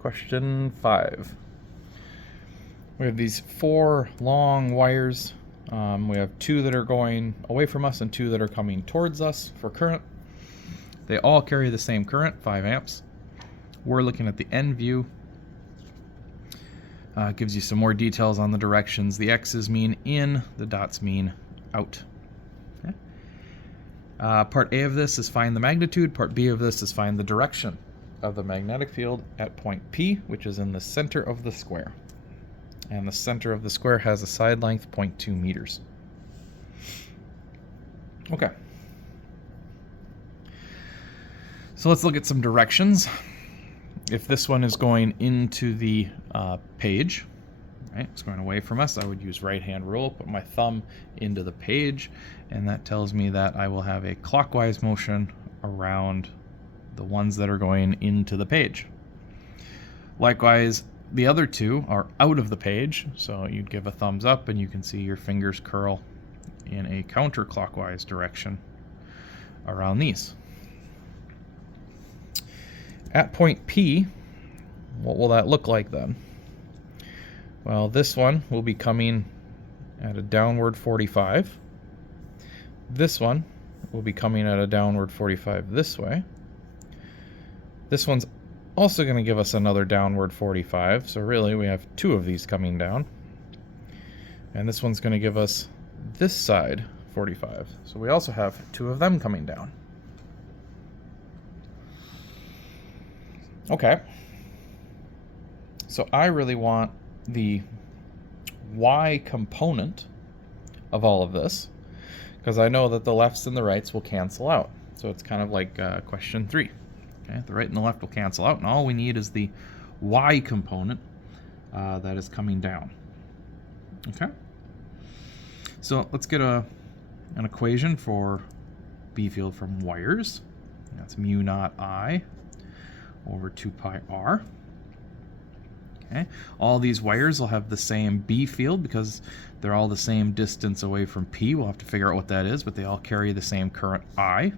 Question 5. We have these 4 long wires. We have 2 that are going away from us and 2 that are coming towards us for current. They all carry the same current, 5 amps. We're looking at the end view. It gives you some more details on the directions. The X's mean in, the dots mean out. Okay. Part A of this is find the magnitude. Part B of this is find the direction of the magnetic field at point P, which is in the center of the square. And the center of the square has a side length 0.2 meters. Okay. So let's look at some directions. If this one is going into the page, right, it's going away from us, I would use right-hand rule, put my thumb into the page, and that tells me that I will have a clockwise motion around the ones that are going into the page. Likewise, the other 2 are out of the page, so you'd give a thumbs up and you can see your fingers curl in a counterclockwise direction around these. At point P, what will that look like then? Well, this one will be coming at a downward 45. This one will be coming at a downward 45 this way. This one's also going to give us another downward 45, so really we have 2 of these coming down. And this one's going to give us this side 45, so we also have 2 of them coming down. Okay, so I really want the Y component of all of this, because I know that the lefts and the rights will cancel out. So it's kind of like question 3. Okay, the right and the left will cancel out, and all we need is the Y component that is coming down. Okay, so let's get an equation for B field from wires. That's mu naught I over 2 pi r. Okay, all these wires will have the same B field because they're all the same distance away from P. We'll have to figure out what that is, but they all carry the same current I.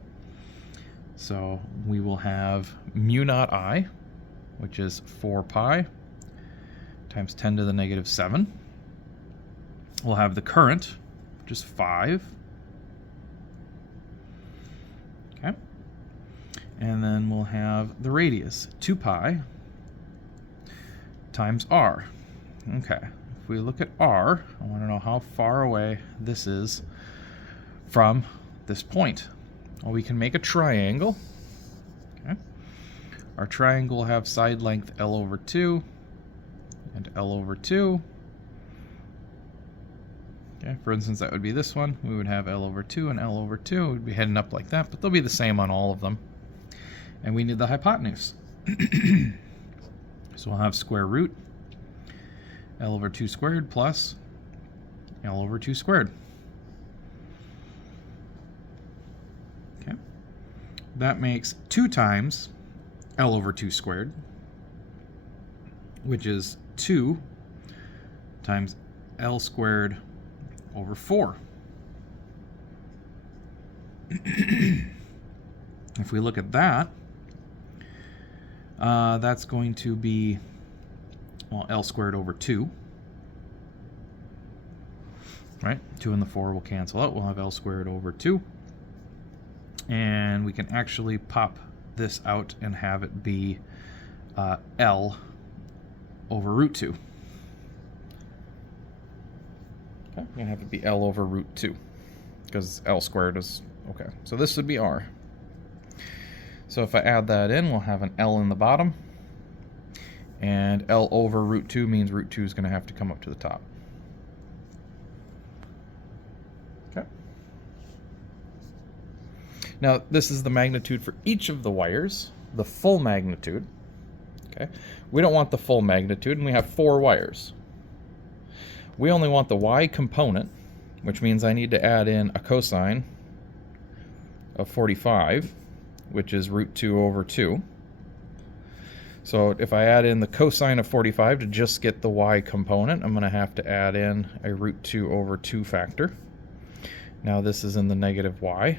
So we will have mu naught I, which is 4 pi times 10 to the negative 7. We'll have the current, which is 5. Okay. And then we'll have the radius, 2 pi times r. Okay, if we look at r, I want to know how far away this is from this point. Well, we can make a triangle. Okay. Our triangle will have side length L over 2 and L over 2. Okay, for instance, that would be this one. We would have L over 2 and L over 2. We'd be heading up like that, but they'll be the same on all of them. And we need the hypotenuse. So we'll have square root L over 2 squared plus L over 2 squared. Okay. That makes 2 times L over 2 squared, which is 2 times L squared over 4. If we look at that, that's going to be, well, L squared over 2. Right? 2 and the 4 will cancel out. We'll have L squared over 2. And we can actually pop this out and have it be L over root 2. Okay, I'm going to have it be L over root 2, because L squared is, okay. So this would be R. So if I add that in, we'll have an L in the bottom, and L over root 2 means root 2 is going to have to come up to the top. Okay. Now this is the magnitude for each of the wires, the full magnitude. Okay. We don't want the full magnitude, and we have 4 wires. We only want the Y component, which means I need to add in a cosine of 45, which is root 2 over 2. So if I add in the cosine of 45 to just get the Y component, I'm going to have to add in a root 2 over 2 factor. Now this is in the negative Y.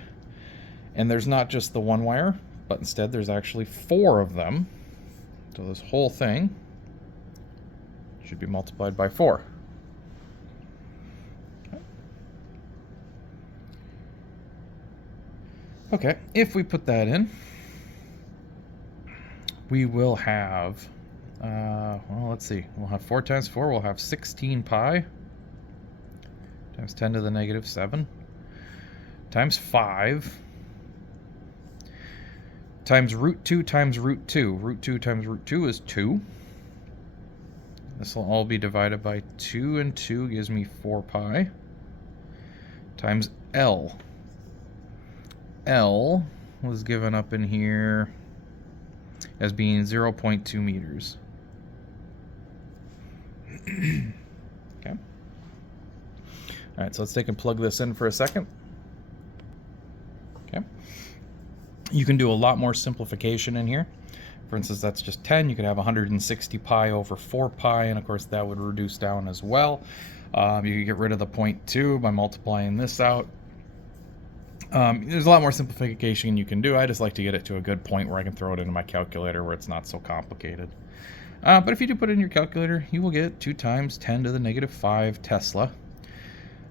And there's not just the one wire, but instead there's actually 4 of them. So this whole thing should be multiplied by 4. Okay, if we put that in, we will have, well, let's see. We'll have 4 times 4. We'll have 16 pi times 10 to the negative 7 times 5 times root 2 times root 2. Root 2 times root 2 is 2. This will all be divided by 2, and 2 gives me 4 pi times L. L was given up in here as being 0.2 meters. Okay. All right, so let's take and plug this in for a second. Okay. You can do a lot more simplification in here. For instance, that's just 10. You could have 160 pi over 4 pi, and of course that would reduce down as well. You could get rid of the 0.2 by multiplying this out. There's a lot more simplification you can do. I just like to get it to a good point where I can throw it into my calculator where it's not so complicated. But if you do put it in your calculator, you will get 2 times 10 to the negative 5 Tesla.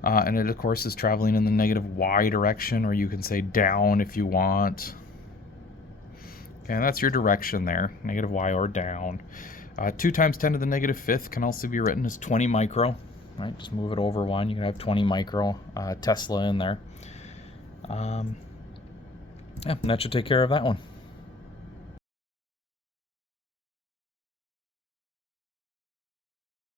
And it, of course, is traveling in the negative y direction, or you can say down if you want. Okay, and that's your direction there, negative y or down. 2 times 10 to the negative 5th can also be written as 20 micro. Right, just move it over 1. You can have 20 micro Tesla in there. Yeah, and that should take care of that one.